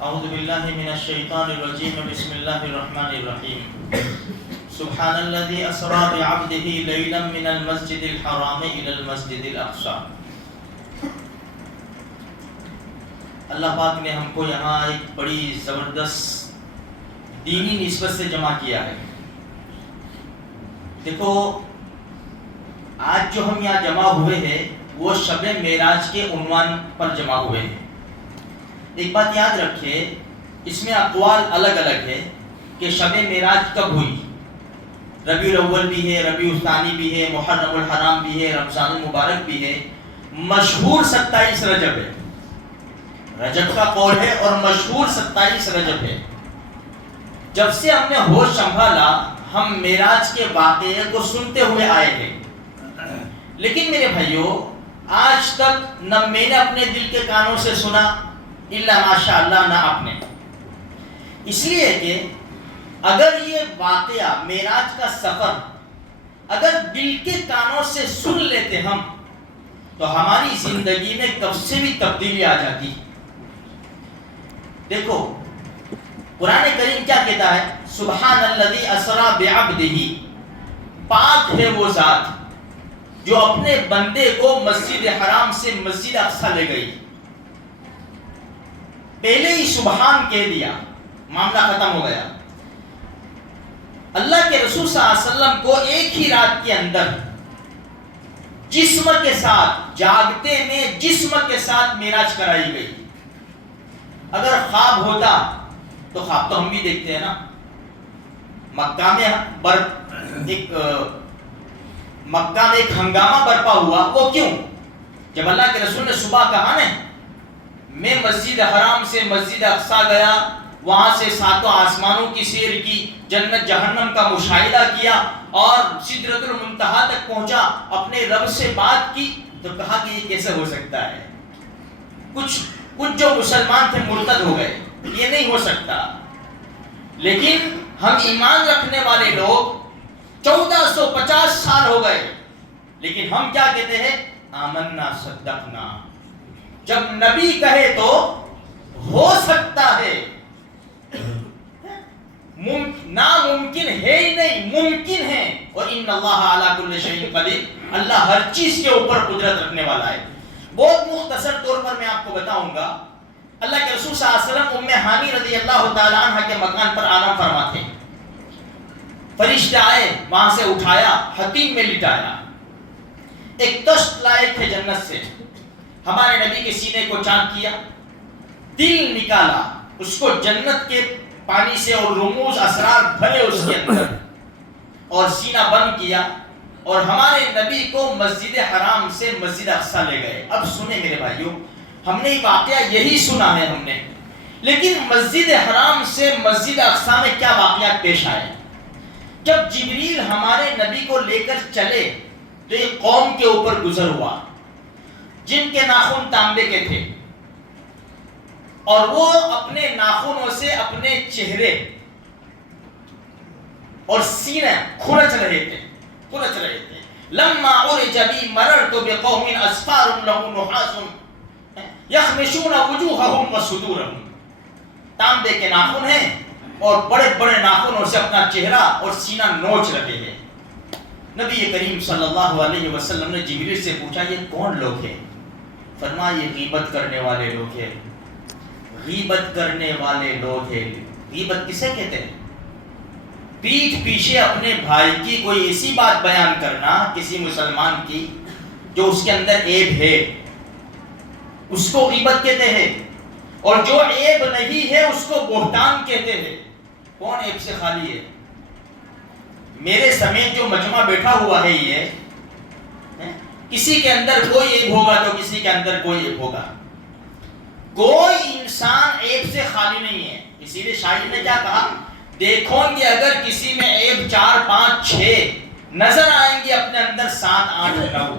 اعوذ باللہ من الشیطان الرجیم بسم اللہ الرحمن الرحیم سبحان الذی اسری بعبدہ لیلا من المسجد الحرام الی المسجد الاقصی۔ اللہ پاک نے ہم کو یہاں ایک بڑی زبردست دینی نسبت سے جمع کیا ہے۔ دیکھو آج جو ہم یہاں جمع ہوئے ہیں وہ شب معراج کے عنوان پر جمع ہوئے ہیں۔ ایک بات یاد رکھیں، اس میں اقوال الگ الگ ہے کہ شب معراج کب ہوئی۔ ربیع الاول بھی ہے، ربیع الثانی بھی ہے، محرم الحرام بھی ہے، رمضان المبارک بھی ہے۔ مشہور 27 رجب ہے، رجب کا قول ہے اور مشہور 27 رجب ہے۔ جب سے ہم نے ہوش سنبھالا ہم معراج کے واقعے کو سنتے ہوئے آئے ہیں، لیکن میرے بھائیوں آج تک نہ میں نے اپنے دل کے کانوں سے سنا الا ماشاء اللہ نہ آپ نے، اس لیے کہ اگر یہ واقعہ معراج کا سفر اگر دل کے کانوں سے سن لیتے ہم تو ہماری زندگی میں کب سے بھی تبدیلی آ جاتی۔ دیکھو قرآن کریم کیا کہتا ہے، سبحان الذی اسری بعبدہ، پاک ہے وہ ذات جو اپنے بندے کو مسجد حرام سے مسجد اقصی لے گئی۔ پہلے ہی سبحان کہہ دیا، معاملہ ختم ہو گیا۔ اللہ کے رسول صلی اللہ علیہ وسلم کو ایک ہی رات کے اندر جسم کے ساتھ، جاگتے میں جسم کے ساتھ معراج کرائی گئی۔ اگر خواب ہوتا تو خواب تو ہم بھی دیکھتے ہیں نا، مکہ میں ایک ہنگامہ برپا ہوا، وہ کیوں؟ جب اللہ کے رسول نے صبح کہا نا میں مسجد حرام سے مسجد اقصی گیا، وہاں سے 7 آسمانوں کی سیر کی، جنت جہنم کا مشاہدہ کیا اور سدرۃ المنتہا تک پہنچا، اپنے رب سے بات کی، تو کہا کہ یہ کیسے ہو سکتا ہے؟ کچھ جو مسلمان تھے مرتد ہو گئے، یہ نہیں ہو سکتا۔ لیکن ہم ایمان رکھنے والے لوگ 1450 سال ہو گئے، لیکن ہم کیا کہتے ہیں؟ آمنا صدقنا۔ جب نبی کہے تو ہو سکتا ہے، ناممکن ہے ہی نہیں، ممکن ہے۔ اور ان اللہ علی کل شیء قدیر، اللہ ہر چیز کے اوپر قدرت رکھنے والا ہے۔ بہت مختصر طور پر میں آپ کو بتاؤں گا، اللہ کے رسول صلی اللہ علیہ وسلم ام ہانی رضی اللہ تعالی عنہ کے مکان پر آرام فرما تھے۔ فرشتے آئے، وہاں سے اٹھایا، حتیم میں لٹایا، ایک تشت لائے تھے جنت سے، ہمارے نبی کے سینے کو چاک کیا، دل نکالا، اس کو جنت کے پانی سے اور رموز اسرار بھرے اس کے اندر، اور سینہ بند کیا، اور ہمارے نبی کو مسجد حرام سے مسجد اقصی لے گئے۔ اب سنیں میرے بھائیوں، ہم نے واقعہ یہی سنا ہے ہم نے، لیکن مسجد حرام سے مسجد اقصی میں کیا واقعات پیش آئے؟ جب جبریل ہمارے نبی کو لے کر چلے تو ایک قوم کے اوپر گزر ہوا جن کے ناخن تانبے کے تھے، اور وہ اپنے ناخنوں سے اپنے چہرے اور سینہ کھرچ رہے تھے۔ لما عرج بی مررت بقوم اسفار لهم نحاس یخمشون وجوہهم وصدورهم۔ تانبے کے ناخن ہیں اور بڑے بڑے ناخنوں سے اپنا چہرہ اور سینہ نوچ رہے ہیں۔ نبی کریم صلی اللہ علیہ وسلم نے جبریل سے پوچھا یہ کون لوگ ہیں؟ فرمایا یہ غیبت کرنے والے لوگ ہیں، غیبت کرنے والے لوگ ہیں۔ غیبت کسے کہتے ہیں؟ پیٹھ پیچھے اپنے بھائی کی کوئی ایسی بات بیان کرنا کسی مسلمان کی جو اس کے اندر عیب ہے، اس کو غیبت کہتے ہیں، اور جو عیب نہیں ہے اس کو بہتان کہتے ہیں۔ کون عیب سے خالی ہے؟ میرے سمیت جو مجمع بیٹھا ہوا ہے یہ، کسی کے اندر کوئی عیب ہوگا تو کسی کے اندر کوئی عیب ہوگا، کوئی انسان عیب سے خالی نہیں ہے۔ اسی لیے شاعر نے کیا کہا، دیکھو گے اگر کسی میں عیب 4 5 6 نظر آئیں گے اپنے اندر 7 8 9۔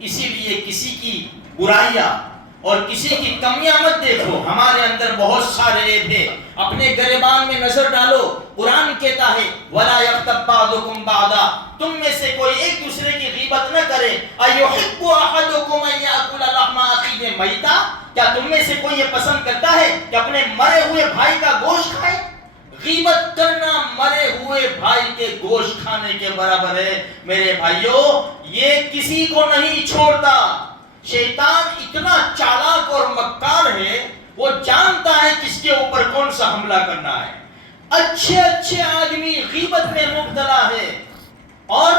اسی لیے کسی کی برائیاں اور کسی کی کمیاں مت دیکھو. ہمارے اندر بہت سارے عیب ہیں، اپنے گریبان میں نظر ڈالو. قرآن کہتا ہے وَلَا يَغْتَبْ بَعْضُكُمْ بَعْضًا، تم میں سے کوئی ایک دوسرے کی غیبت نہ کرے. أَيُحِبُّ أَحَدُكُمْ أَن يَأْكُلَ لَحْمَ أَخِيهِ مَيْتًا، کیا تم میں سے کوئی یہ پسند کرتا ہے کہ اپنے مرے ہوئے بھائی کا گوشت کھائے؟ غیبت کرنا مرے ہوئے بھائی کے گوشت کھانے کے برابر ہے. میرے بھائیوں، یہ کسی کو نہیں چھوڑتا. شیطان اتنا چالاک اور مکار ہے، وہ جانتا ہے کس کے اوپر کون سا حملہ کرنا ہے. اچھے اچھے آدمی غیبت میں مبتلا ہے، اور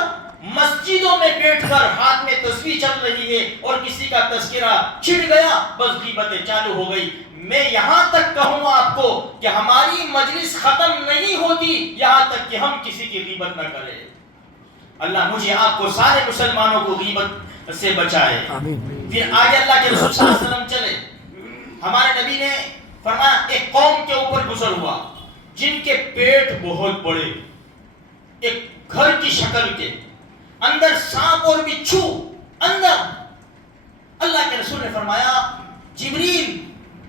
مسجدوں میں بیٹھ کر ہاتھ میں تسبیح چل رہی ہے اور کسی کا تذکرہ چھڑ گیا، بس غیبتیں چالو ہو گئی. میں یہاں تک کہوں آپ کو کہ ہماری مجلس ختم نہیں ہوتی یہاں تک کہ ہم کسی کی غیبت نہ کریں. اللہ مجھے آپ کو سارے مسلمانوں کو غیبت سے بچائے. پھر آگے اللہ کے رسول صلی اللہ علیہ وسلم چلے. ہمارے نبی نے فرمایا ایک قوم کے اوپر گزر ہوا جن کے پیٹ بہت بڑے، ایک گھر کی شکل کے، اندر سانپ اور بچھو اندر. اللہ کے رسول نے فرمایا جبریل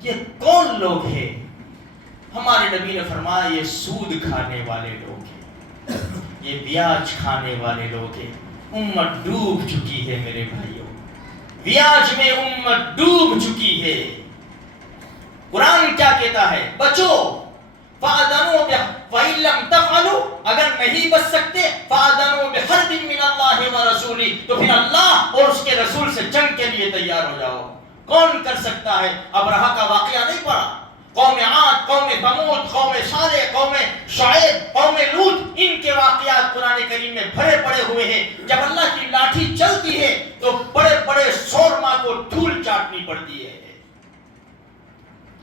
یہ کون لوگ ہیں؟ ہمارے نبی نے فرمایا یہ سود کھانے والے لوگ ہیں، یہ بیاج کھانے والے لوگ ہیں. امت ڈوب چکی ہے میرے بھائیوں، بیاج میں امت ڈوب چکی ہے. قرآن کیا کہتا ہے؟ بچو. فَأَذَنُوا فَإِن لَّمْ تَفْعَلُوا، اگر نہیں بچ سکتے فَأَذَنُوا بِحَرْبٍ مِّنَ اللَّهِ وَرَسُولِهِ، تو پھر اللہ اور اس کے رسول سے جنگ کے لیے تیار ہو جاؤ. کون کر سکتا ہے؟ ابرہہ کا واقعہ نہیں پڑا؟ قوم عاد، قوم ثمود، قوم صالح، قوم شعیب، قوم لوط، ان کے واقعات قرآن کریم میں بھرے پڑے ہوئے ہیں. جب اللہ کی لاٹھی چلتی ہے تو بڑے بڑے سورما کو دھول چاٹنی پڑتی ہے.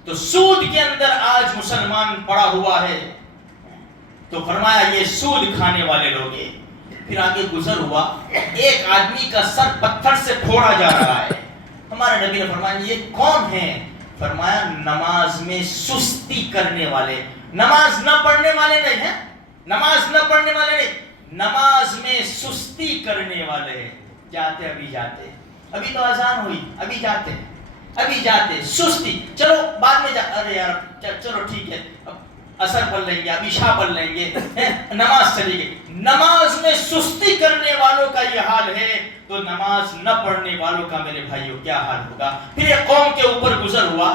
تو سود کے اندر آج مسلمان پڑا ہوا ہے، تو فرمایا یہ سود کھانے والے لوگ ہیں. پھر آگے گزر ہوا، ایک آدمی کا سر پتھر سے پھوڑا جا رہا ہے. ہمارے نبی نے فرمایا یہ کون ہے؟ فرمایا نماز میں سستی کرنے والے. نماز نہ پڑھنے والے نہیں ہیں، نماز نہ پڑھنے والے نہیں، نماز میں سستی کرنے والے ہیں. جاتے ابھی جاتے، ابھی تو اذان ہوئی، ابھی جاتے ابھی جاتے، سستی. چلو بعد میں ارے یار چلو ٹھیک ہے اثر پڑھ لیں گے، ابھی شاہ پڑھ لیں گے، نماز چلی گئی. نماز میں سستی کرنے والوں کا یہ حال ہے تو نماز نہ پڑھنے والوں کا میرے بھائیوں کیا حال ہوگا. پھر ایک قوم کے اوپر گزر ہوا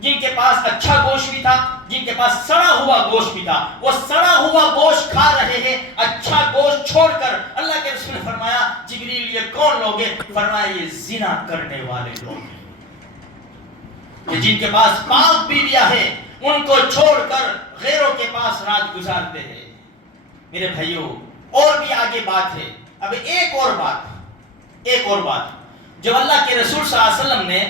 جن کے پاس اچھا گوشت بھی تھا، جن کے پاس سڑا ہوا گوشت بھی تھا. وہ سڑا ہوا گوشت کھا رہے ہیں اچھا گوشت چھوڑ کر. اللہ کے رسول نے فرمایا جبریل یہ کون لوگ ہیں؟ فرمایا یہ زنا کرنے والے لوگ ہیں. جن کے پاس پاک بیویاں ہیں ان کو چھوڑ کر غیروں کے پاس رات گزارتے ہیں. میرے بھائیوں اور بھی آگے بات ہے. اب ایک اور بات جب اللہ کے رسول صلی اللہ علیہ وسلم نے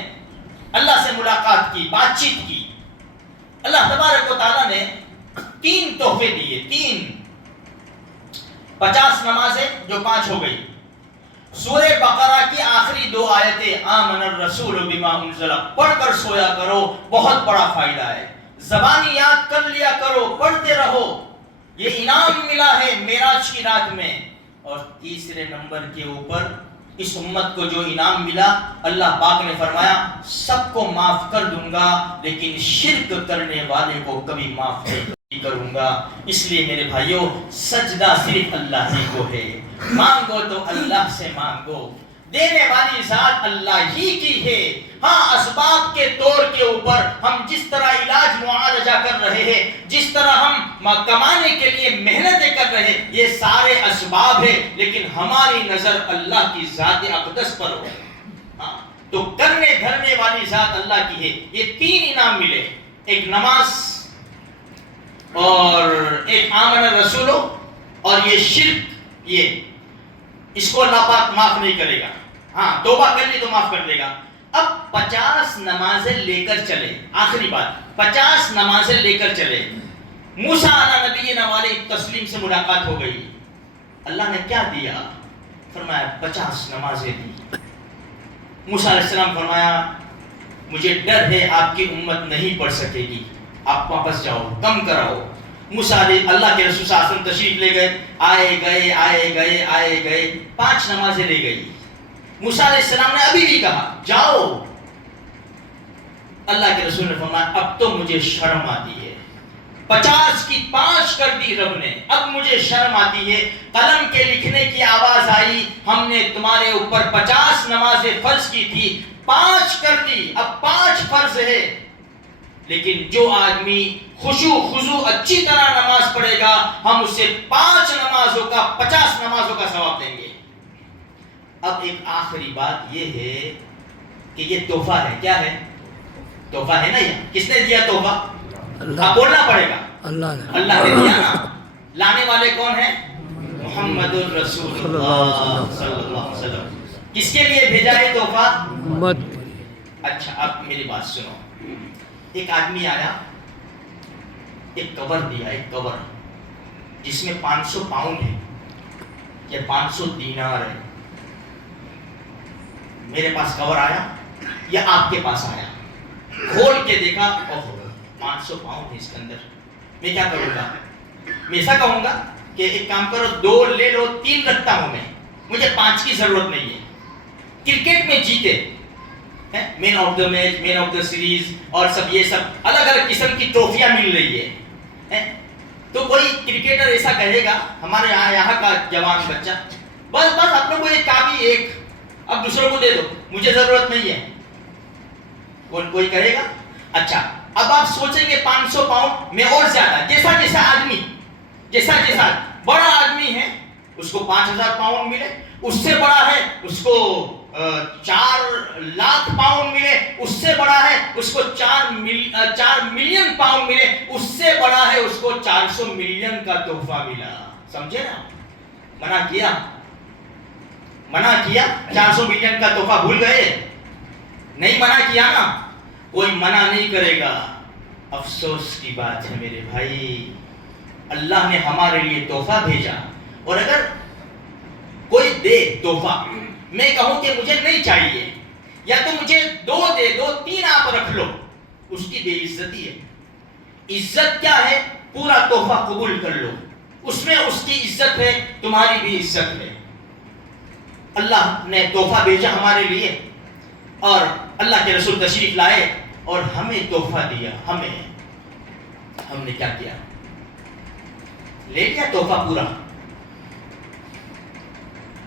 اللہ سے ملاقات کی، بات چیت کی، اللہ تبارک و تعالیٰ نے 3 تحفے دیے. 50 نمازیں جو 5 ہو گئی. سورہ بقرہ کی آخری 2 آیتیں آمن الرسول بما انزل پڑھ کر سویا کرو، بہت بڑا فائدہ ہے. زبانی یاد کر لیا کرو، پڑھتے رہو، یہ انعام ملا ہے معراج کی رات میں. اور تیسرے نمبر کے اوپر اس امت کو جو انعام ملا، اللہ پاک نے فرمایا سب کو معاف کر دوں گا لیکن شرک کرنے والے کو کبھی معاف نہیں کروں گا. اس لیے میرے بھائیوں سجدہ صرف اللہ ہی کو ہے. مانگو تو اللہ سے مانگو، دینے والی ذات اللہ ہی کی ہے. ہاں اسباب کے طور کے اوپر ہم جس طرح علاج معالجہ کر رہے ہیں، جس طرح ہم کمانے کے لیے محنتیں کر رہے ہیں، یہ سارے اسباب ہیں، لیکن ہماری نظر اللہ کی ذات اقدس پر ہو. ہاں تو کرنے دھرنے والی ذات اللہ کی ہے. یہ 3 انعام ملے، ایک نماز اور ایک آمن الرسول اور یہ شرک. یہ اس کو اللہ پاک معاف نہیں کرے گا. ہاں توبہ کر لی تو معاف کر دے گا. اب 50 نمازیں لے کر چلے. آخری بات 50 نمازیں لے کر چلے. موسیٰ علیہ نبینا علیہ تسلیم سے ملاقات ہو گئی. اللہ نے کیا دیا؟ فرمایا 50 نمازیں دی. موسیٰ علیہ السلام فرمایا مجھے ڈر ہے آپ کی امت نہیں پڑھ سکے گی، آپ واپس جاؤ، کم کراؤ. موسیٰ علیہ اللہ کے رسول صلی اللہ علیہ وسلم تشریف لے گئے، آئے گئے 5 نمازیں لے گئی. موسیٰ علیہ السلام نے ابھی بھی کہا جاؤ. اللہ کے رسول نے فرمایا اب تو مجھے شرم آتی ہے، 50 کی 5 کر دی رب نے، اب مجھے شرم آتی ہے، قلم کے لکھنے کی آواز آئی، ہم نے تمہارے اوپر 50 نمازیں فرض کی تھی، 5 کر دی، اب 5 فرض ہے۔ لیکن جو آدمی خشوع خضوع اچھی طرح نماز پڑھے گا ہم اسے 5 نمازوں کا 50 نمازوں کا ثواب دیں گے۔ اب ایک آخری بات یہ ہے کہ یہ تحفہ ہے، کیا ہے؟ تحفہ ہے نا، یہ کس نے دیا تحفہ؟ اب بولنا پڑے گا، اللہ نے دیا نا۔ لانے والے کون ہیں؟ محمد الرسول اللہ صلی اللہ علیہ وسلم۔ کس کے لیے بھیجا ہے تحفہ؟ اچھا اب میری بات سنو، ایک آدمی آیا، ایک کور دیا، ایک کور جس میں 500 پاؤنڈ ہے یا 500 دینار ہے۔ میرے پاس کور آیا یا آپ کے پاس آیا، کھول کے دیکھا، اوہ 500 پاؤنڈ ہے اس کے اندر، میں کیا کروں گا؟ میں ایسا کہوں گا کہ ایک کام کرو 2 لے لو، 3 رکھتا ہوں میں، مجھے 5 کی ضرورت نہیں ہے۔ کرکٹ میں جیتے man of the match, man of the series اور سب یہ سب الگ الگ قسم کی ٹرافیاں مل رہی ہے، تو کوئی کرکٹر ایسا کہے گا، ہمارے یہاں کا جوان بچہ، بس اپنے کو ایک کاپی ایک، اب دوسروں کو دے دو، مجھے ضرورت نہیں ہے، کوئی کہے گا؟ اچھا اب آپ سوچیں گے 500 پاؤنڈ میں اور زیادہ، جیسا آدمی بڑا آدمی ہے اس کو 5000 پاؤنڈ ملے، اس سے بڑا ہے اس کو 4 لاکھ پاؤنڈ ملے، اس سے بڑا ہے اس کو 4 ملین پاؤنڈ ملے، اس سے بڑا ہے اس کو 400 ملین کا تحفہ ملا، سمجھے نا؟ منع کیا 400 ملین کا تحفہ بھول گئے؟ نہیں منع کیا نا، کوئی منع نہیں کرے گا۔ افسوس کی بات ہے میرے بھائی، اللہ نے ہمارے لیے تحفہ بھیجا، اور اگر کوئی دے تحفہ، میں کہوں کہ مجھے نہیں چاہیے، یا تو مجھے 2 دے دو، 3 آپ رکھ لو، اس کی بے عزتی ہے۔ عزت کیا ہے؟ پورا تحفہ قبول کر لو، اس میں اس کی عزت ہے، تمہاری بھی عزت ہے۔ اللہ نے تحفہ بھیجا ہمارے لیے، اور اللہ کے رسول تشریف لائے اور ہمیں تحفہ دیا، ہم نے کیا کیا؟ لے لیا تحفہ پورا۔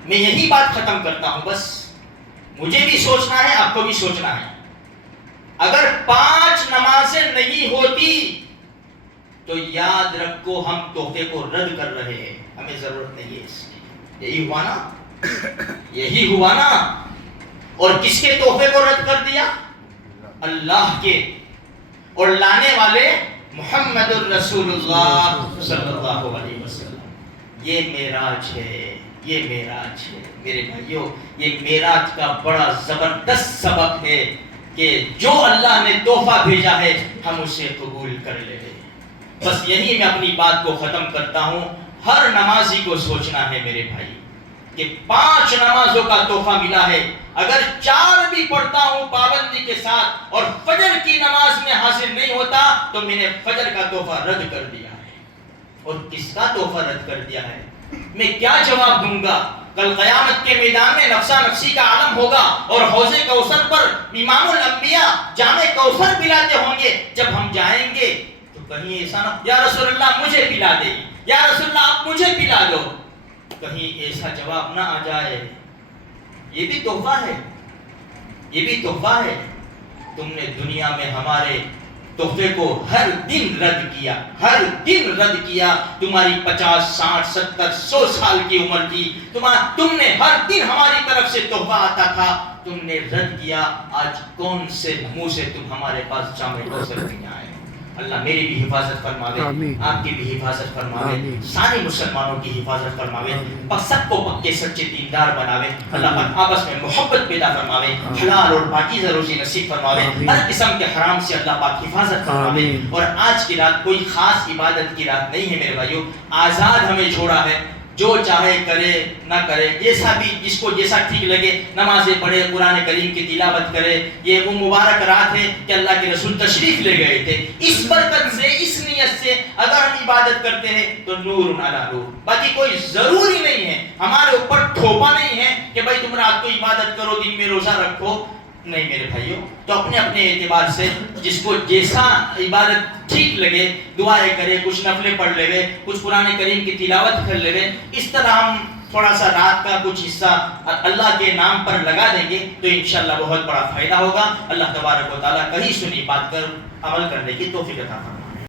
میں یہی بات ختم کرتا ہوں، بس مجھے بھی سوچنا ہے، آپ کو بھی سوچنا ہے۔ اگر 5 نمازیں نہیں ہوتی تو یاد رکھو ہم تحفے کو رد کر رہے ہیں، ہمیں ضرورت نہیں ہے اس کی۔ یہی ہوا نا؟ اور کس کے تحفے کو رد کر دیا؟ اللہ کے، اور لانے والے محمد الرسول اللہ صلی اللہ علیہ وسلم۔ یہ معراج ہے، یہ معراج ہے میرے بھائیوں، یہ معراج کا بڑا زبردست سبق ہے کہ جو اللہ نے تحفہ بھیجا ہے ہم اسے قبول کر لیں۔ بس یہی میں اپنی بات کو ختم کرتا ہوں۔ ہر نمازی کو سوچنا ہے میرے بھائی کہ 5 نمازوں کا تحفہ ملا ہے، اگر 4 بھی پڑھتا ہوں پابندی کے ساتھ اور فجر کی نماز میں حاضر نہیں ہوتا تو میں نے فجر کا تحفہ رد کر دیا ہے۔ اور کس کا تحفہ رد کر دیا ہے؟ میں کیا جواب دوں گا؟ کل قیامت کے میدان میں نفسا نفسی کا عالم ہوگا، اور حوض کوثر پر امام الانبیاء جام کوثر پلاتے ہوں گے۔ جب ہم جائیں گے تو کہیں ایسا نہ، یا رسول اللہ مجھے پلا دے، یا رسول اللہ آپ مجھے پلا دو، کہیں ایسا جواب نہ آ جائے یہ بھی تحفہ ہے، یہ بھی تحفہ ہے۔ تم نے دنیا میں ہمارے تحفے کو ہر دن رد کیا، ہر دن رد کیا۔ تمہاری 50 60 70 100 سال کی عمر تھی، تم نے ہر دن ہماری طرف سے تحفہ آتا تھا، تم نے رد کیا۔ آج کون سے منہ سے تم ہمارے پاس جامع کوثر نہیں آئے؟ اللہ میری بھی حفاظت فرماوے، آپ کی بھی حفاظت فرماوے، سارے مسلمانوں کی حفاظت فرماوے، سب کو پکے سچے دیندار بناوے۔ اللہ پاک آپس میں محبت پیدا فرماوے، حلال اور پاکیزہ روزی نصیب فرماوے، ہر قسم کے حرام سے اللہ پاک حفاظت فرماوے۔ اور آج کی رات کوئی خاص عبادت کی رات نہیں ہے میرے بھائیوں، آزاد ہمیں چھوڑا ہے، جو چاہے کرے نہ کرے، جیسا بھی جس کو جیسا ٹھیک لگے نمازیں پڑھے، قرآن کریم کی تلاوت کرے۔ یہ وہ مبارک رات ہے کہ اللہ کے رسول تشریف لے گئے تھے، اس برکت سے، اس نیت سے اگر ہم عبادت کرتے ہیں تو نور علی نور۔ باقی کوئی ضروری نہیں ہے، ہمارے اوپر تھوپا نہیں ہے کہ بھائی تم رات کو عبادت کرو، دن میں روزہ رکھو۔ نہیں میرے بھائیوں، تو اپنے اپنے اعتبار سے جس کو جیسا عبادت ٹھیک لگے دعائیں کرے، کچھ نفلیں پڑھ لے، کچھ قرآن کریم کی تلاوت کر لے، اس طرح ہم تھوڑا سا رات کا کچھ حصہ اللہ کے نام پر لگا دیں گے تو انشاءاللہ بہت بڑا فائدہ ہوگا۔ اللہ تبارک و تعالیٰ کہیں سنی بات کر عمل کرنے کی توفیق عطا فرمائے۔